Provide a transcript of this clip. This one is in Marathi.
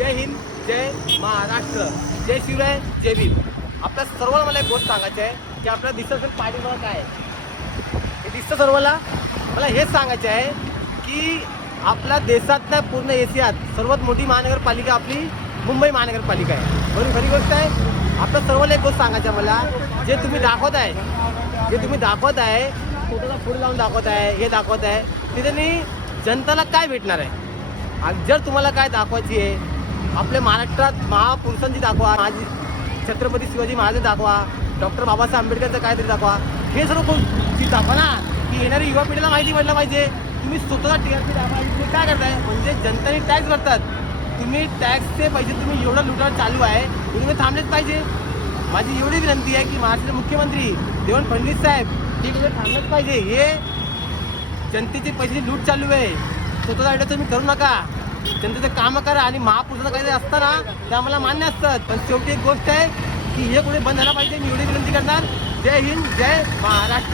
जय हिंद, जय महाराष्ट्र, जय शिवराय, जय भीम. आपल्या सर्वांना मला एक गोष्ट सांगायची आहे की आपल्या दिसत पार्टी मला काय आहे हे दिसतं सर्वांना. मला हेच सांगायचं आहे की आपल्या देशात नाही पूर्ण एशियात सर्वात मोठी महानगरपालिका आपली मुंबई महानगरपालिका आहे. बरोबर, खरी गोष्ट आहे. आपल्या सर्वांना एक गोष्ट सांगायचं आहे मला, जे तुम्ही दाखवत आहे फोटोला पुढे लावून दाखवत आहे, हे दाखवत आहे, तिथे जनताला काय भेटणार आहे. आणि जर तुम्हाला काय दाखवायची आहे आपल्या महाराष्ट्रात महापुरुषांची दाखवा, माझी छत्रपती शिवाजी महाराज दाखवा, डॉक्टर बाबासाहेब आंबेडकरचं काहीतरी दाखवा. हे सर्व चीज दाखवा ना, की येणारी युवा पिढीला माहिती पडलं पाहिजे. तुम्ही स्वतःला TRP दाखवा. तुम्ही काय करताय म्हणजे जनताने टॅक्स भरतात, तुम्ही टॅक्सचे पैसे तुम्ही एवढं लुटायला चालू आहे, तुम्ही थांबलेच पाहिजे. माझी एवढी विनंती आहे की महाराष्ट्राचे मुख्यमंत्री देवेंद्र फडणवीस साहेब हे कुठे थांबलंच पाहिजे. हे जनतेचे पैसे लूट चालू आहे, स्वतःचा आयडिया तुम्ही करू नका. जनतेचं कामं करा आणि महापुरुषाचं काहीतरी असतं ना ते आम्हाला मान्य असतात. पण शेवटी एक गोष्ट आहे की हे कुठे बंद झाला पाहिजे. मी एवढी विनंती करणार. जय हिंद, जय महाराष्ट्र.